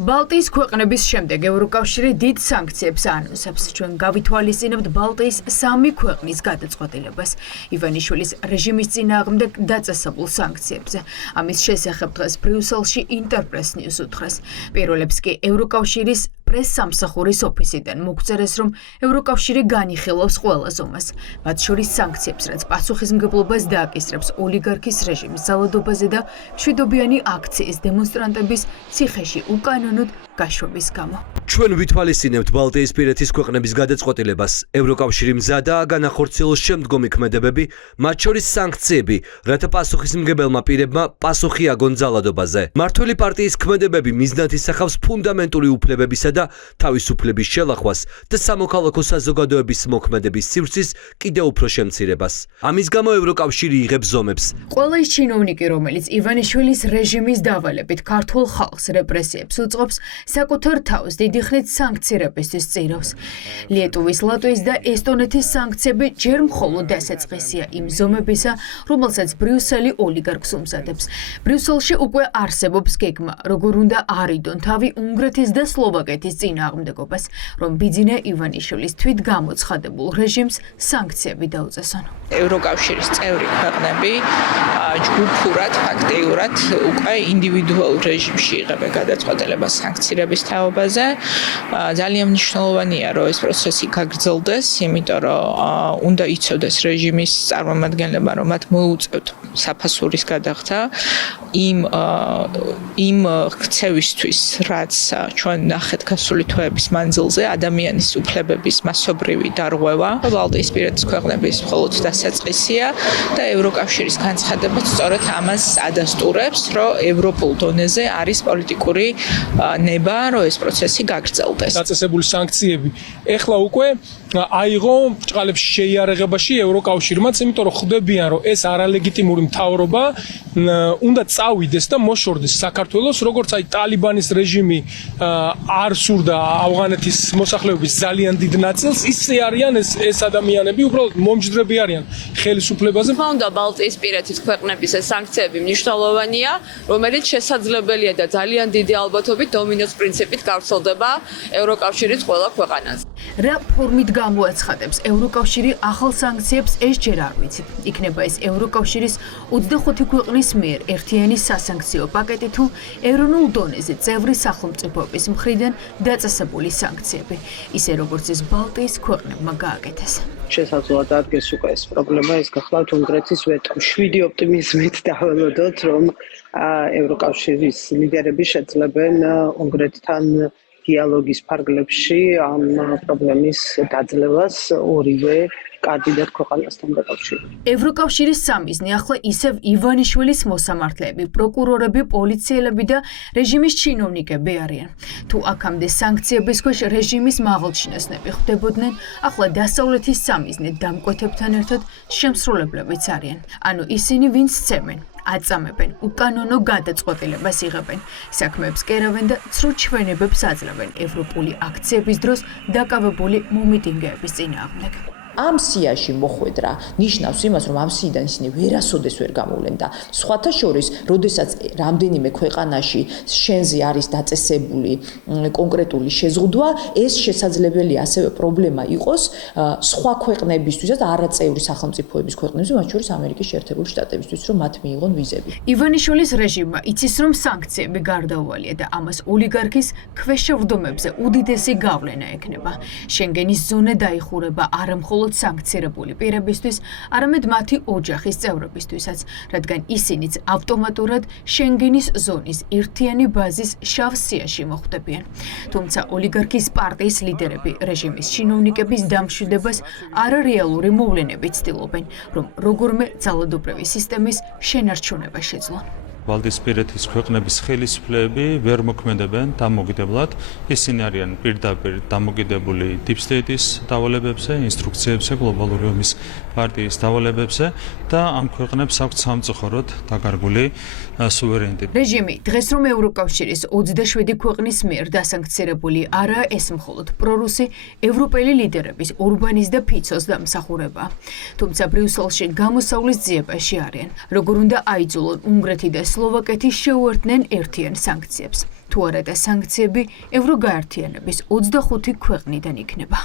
ბალტიის ქვეყნების შემდეგ ევროკავშირი დიდ სანქციებს ანონსებს. ჩვენ გავითვალისწინებთ ბალტიის 3 ქვეყნის გადაწყვეტილებას ივანიშვილის რეჟიმის წინააღმდეგ დაწესებულ სანქციებზე. ამის შესახებ დღეს ბრიუსელში ინტერპრეს ნიუს უთხრეს. პირველებს კი ევროკავშირის პრეს-სამსახურის ოფისიდან მოგწერეს, რომ ევროკავშირი განიხილავს ყველა ზომას, მათ შორის სანქციებს, რაც პასუხისმგებლობას დააკისრებს ოლიგარქის რეჟიმის ძალადობაზე და მშვიდობიანი აქციის დემონსტრანტების ციხეში უკანონოდ გაშვების გამო. ჩვენ ვითვალისწინებთ ბალტიისპირეთის ქვეყნების გადაწყვეტილებას. ევროკავშირი მზადაა განახორციელოს შემდგომი ქმედებები, მათ შორის სანქციები, რათა პასუხისმგებელმა პირებმა პასუხი აგონ ძალადობაზე. მმართველი პარტიის ქმედებები მიზნად ისახავს ფუნდამენტური უფლებებისა და თავისუფლების შელახვას და სამოქალაქო საზოგადოების მოქმედების სივრცის კიდევ უფრო შემცირებას. ამის გამო ევროკავშირი იღებს ზომებს. ყველა ის ჩინოვნიკი, რომელიც ივანიშვილის რეჟიმის დავალებით ქართულ ხალხს რეპრესიებს უწყობს, საკუთარ თავს დიდი ხნით სანქცირებისთვის წირავს. ლიეტუვის, ლატვიის და ესტონეთის სანქციები ჯერ მხოლოდ დასაწყისია იმ ზომებისა, რომელსაც ბრიუსელი ოლიგარქს უმზადებს. ბრიუსელში უკვე არსებობს გეგმა, როგორ უნდა არიდონ თავი უნგრეთის და სლოვაკეთის წინააღმდეგობას, რომ ბიძინა ივანიშვილის თვით გამოცხადებულ რეჟიმს სანქციები დაუწესონ. ევროკავშირის წევრი ქვეყნები ჯგუფურად, ფაქტიურად უკვე ინდივიდუალურ რეჟიმში იღებენ გადაწყვეტილებას სანქციების თაობაზე. ძალიან მნიშვნელოვანია, რომ ეს პროცესი გაგრძელდეს, იმიტომ რომ უნდა იცოდეს რეჟიმის წარმომადგენლებმა, რომ მათ მოუწევთ საფასურის გადახდა იმ ქცევისთვის, რაც ჩვენ ნახეთ გასული თვეების მანძილზე, ადამიანის უფლებების მასობრივი დარღვევა. ბალტიისპირეთის ქვეყნების მხოლოდ დასაწყისია და ევროკავშირის განცხადებაც სწორედ ამას ადასტურებს, რომ ევროპულ დონეზე არის პოლიტიკური ნება, რომ ეს პროცესი გაგრძელდეს. დაწესებული სანქციები ეხლა უკვე აიღო ბრჭყალებში შეიარაღებაში ევროკავშირმაც, იმიტომ რომ ხვდებიან, რომ ეს არალეგიტიმური მთავრობა უნდა წავიდეს და მოშორდეს საქართველოს, როგორც აი ტალიბანის რეჟიმი არ სურდა ავღანეთის მოსახლეობის ძალიან დიდ ნაწილს, ისე არიან ეს ადამიანები, უბრალოდ მომჯდრები არიან ხელისუფლებაზე. თქმა უნდა, ბალტიისპირეთის ქვეყნების ეს სანქციები მნიშვნელოვანია, რომელიც შესაძლებელია და ძალიან დიდი ალბათობით დომინოს პრინციპით გავრცელდება ევროკავშირის ყველა ქვეყანაზე. რა ფორმით გამოაცხადებს ევროკავშირი ახალ სანქციებს, ეს ჯერ არ ვიცით. იქნება ეს ევროკავშირის 25 ქვეყნის მიერ ერთიანი სასანქციო პაკეტი თუ ეროვნულ დონეზე წევრი სახელმწიფოების მხრიდან დაწესებული სანქციები, ისე როგორც ეს ბალტიის ქვეყნებმა გააკეთეს. შესაძლოა დადგეს უკვე ეს პრობლემა, ეს გახლავთ უნგრეთის ვეტო. 7 ოპტიმიზმით დაველოდოთ, რომ ევროკავშირის ლიდერები შეძლებენ უნგრეთთან დიალოგის ფარგლებში ამ პრობლემის დაძლევას ორივე კანდიდატ ქვეყანასთან დაკავშირებით. ევროკავშირის სამიზნე ახლა ისევ ივანიშვილის მოსამართლეები, პროკურორები, პოლიციელები და რეჟიმის ჩინოვნიკები არიან. თუ აქამდე სანქციების ქვეშ რეჟიმის მაღალჩინოსნები ხვდებოდნენ, ახლა დასავლეთის სამიზნე დამკვეთებთან ერთად შემსრულებლებიც არიან. ანუ ისინი, ვინც სცემენ, აწამებენ, უკანონო გადაწყვეტილებას იღებენ, საქმეებს კერავენ და ცრუ ჩვენებებს აძლევენ ევროპული აქციების დროს დაკავებული მომიტინგეების წინააღმდეგ. ამ სიაში მოხვედრა ნიშნავს იმას, რომ ამ სიიდან ისინი ვერასოდეს ვერ გამოვლენ და სხვათა შორის, როდესაც რამდენიმე ქვეყანაში შენზე არის დაწესებული კონკრეტული შეზღუდვა, ეს შესაძლებელია ასევე პრობლემა იყოს სხვა ქვეყნებისთვისაც, არაწევრი სახელმწიფოების ქვეყნებისთვის, მათ შორის ამერიკის შეერთებული შტატებისთვის, რომ მათ მიიღონ ვიზები. ივანიშვილის რეჟიმმა იცის, რომ სანქციები გარდაუვალია და ამას ოლიგარქის ქვეშევრდომებზე უდიდესი გავლენა ექნება. შენგენის ზონა დაიხურება არა მხოლოდ სანქცირებული პირებისთვის, არამედ მათი ოჯახის წევრებისთვისაც, რადგან ისინიც ავტომატურად შენგენის ზონის ერთიანი ბაზის შავ სიაში მოხვდებიან. თუმცა ოლიგარქის პარტიის ლიდერები რეჟიმის ჩინოვნიკების დამშვიდებას არარეალური მოვლენებით ცდილობენ, რომ როგორმე ძალადობრივი სისტემის შენარჩუნება შეძლონ. ბალტიისპირეთის ქვეყნების ხელისუფლებები ვერ მოქმედებენ დამოუკიდებლად. ისინი არიან პირდაპირ დამოკიდებული deep state-ის დავალებებზე, ინსტრუქციებზე, გლობალური ომის პარტიის დავალებებზე და ამ ქვეყნებს აქვთ სამწუხაროდ დაკარგული სუვერენიტეტი. რეჟიმი დღეს რომ ევროკავშირის 27 ქვეყნის მიერ დასანქცირებული არაა, ეს მხოლოდ პრორუსი ევროპელი ლიდერების ორბანის და ფიცოს დამსახურებაა. თუმცა ბრიუსელში გამოსავლის ძიებაში არიან, როგორ უნდა აიძულონ უნგრეთი და სლოვაკეთი შეუერთდნენ ერთიან სანქციებს. თუ არა და სანქციები ევროგაერთიანების 25 ქვეყნიდან იქნება.